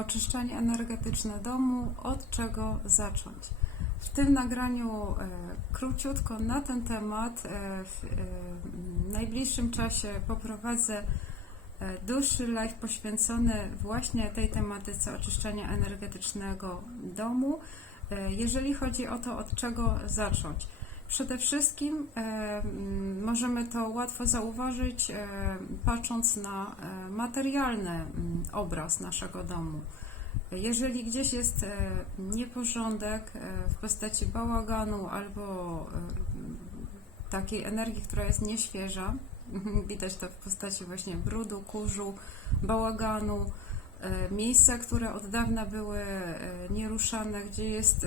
Oczyszczanie energetyczne domu, od czego zacząć? W tym nagraniu e, króciutko na ten temat e, w e, najbliższym czasie poprowadzę e, dłuższy live poświęcony właśnie tej tematyce oczyszczania energetycznego domu. E, Jeżeli chodzi o to, od czego zacząć. Przede wszystkim e, możemy to łatwo zauważyć, e, patrząc na e, materialny m, obraz naszego domu. Jeżeli gdzieś jest e, nieporządek e, w postaci bałaganu albo e, takiej energii, która jest nieświeża, widać to w postaci właśnie brudu, kurzu, bałaganu, miejsca, które od dawna były nieruszane, gdzie jest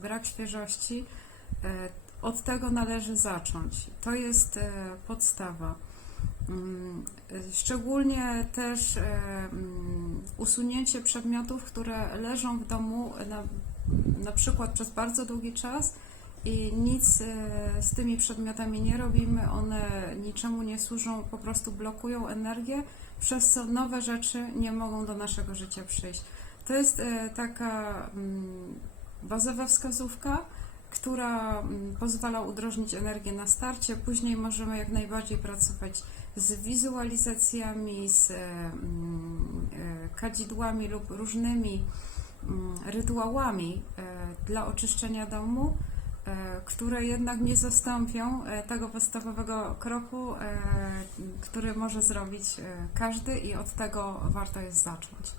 brak świeżości, od tego należy zacząć. To jest podstawa. Mm, Szczególnie też usunięcie przedmiotów, które leżą w domu na, na przykład przez bardzo długi czas i nic e, z tymi przedmiotami nie robimy, one niczemu nie służą, po prostu blokują energię, przez co nowe rzeczy nie mogą do naszego życia przyjść. To jest e, taka mm, bazowa wskazówka, która mm, pozwala udrożnić energię na starcie. Później możemy jak najbardziej pracować z wizualizacjami, z e, mm, e, kadzidłami lub różnymi mm, rytuałami e, dla oczyszczenia domu, które jednak nie zastąpią tego podstawowego kroku, który może zrobić każdy i od tego warto jest zacząć.